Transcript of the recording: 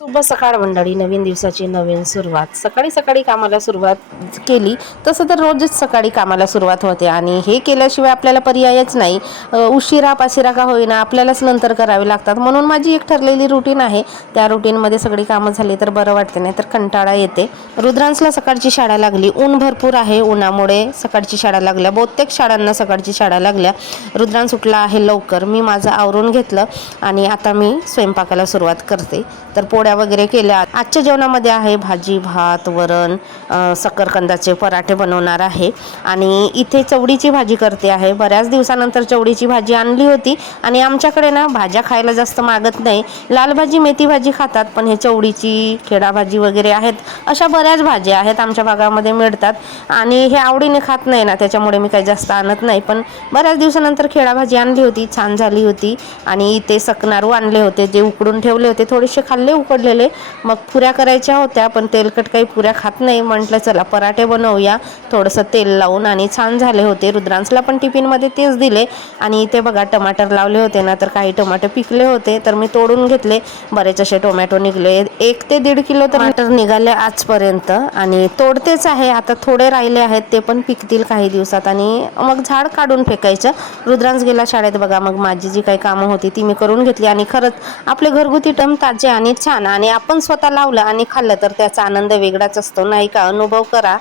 शुभ सकाळ मंडळी. नवीन दिवसाची नवीन सुरुवात. सकाळी सकाळी कामाला सुरुवात केली तसं तर रोजच सकाळी कामाला सुरुवात होते आणि हे केल्याशिवाय आपल्याला पर्यायच नाही. उशिरा पाशिरा का होईना आपल्यालाच नंतर करावे लागतात. म्हणून माझी एक ठरलेली रुटीन आहे. त्या रुटीनमध्ये सगळी कामं झाली तर बरं वाटते, नाही तर कंटाळा येते. रुद्रांशला सकाळची शाळा लागली. ऊन भरपूर आहे. उन्हामुळे सकाळची शाळा लागल्या. बहुतेक शाळांना सकाळची शाळा लागल्या. रुद्रांश उठला आहे लवकर. मी माझं आवरून घेतलं आणि आता मी स्वयंपाकाला सुरुवात करते. तर पोळ्या वगैरे केल्या. आजच्या जेवणामध्ये आहे भाजी, भात, वरण, शकरकंदाचे पराठे बनवणार आहे आणि इथे चवडीची भाजी करते आहे. बऱ्याच दिवसानंतर चवडीची भाजी आणली होती आणि आमच्याकडे ना भाज्या खायला जास्त मागत नाही. लाल भाजी, मेथी भाजी खातात, पण हे चवडीची, खेडा भाजी वगैरे आहेत, अशा बऱ्याच भाज्या आहेत आमच्या भागामध्ये मिळतात आणि हे आवडीने खात नाही ना, त्याच्यामुळे मी काही जास्त आणत नाही. पण बऱ्याच दिवसानंतर खेडा भाजी आणली होती, छान झाली होती. आणि इथे सकनारू आणले होते, जे उकडून ठेवले होते, थोडेसे खाल्ले उकडलेले. मग पुऱ्या करायच्या होत्या, पण तेलकट काही पुऱ्या खात नाही. म्हटलं चला पराठे बनवूया थोडंसं तेल लावून, आणि छान झाले होते. रुद्रांशला पण टिफिनमध्ये तेच दिले. आणि इथे बघा टमाटर लावले होते ना, तर काही टमाटे पिकले होते, तर मी तोडून घेतले. बरेच असे टोमॅटो निघले. 1 ते 1.5 किलो टमाटर निघाले आजपर्यंत आणि तोडतेच आहे. आता थोडे राहिले आहेत, ते पण पिकतील काही दिवसात आणि मग झाड काढून फेकायचं. रुद्रांश गेला शाळेत बघा. मग माझी जी काही कामं होती ती मी करून घेतली आणि खरंच आपले घरगुती टम ताजे आणि छान, आणि आपण स्वतः लावलं आणि खाल्लं तर त्याचा आनंद वेगळाच असतो, नाही का? अनुभव करा.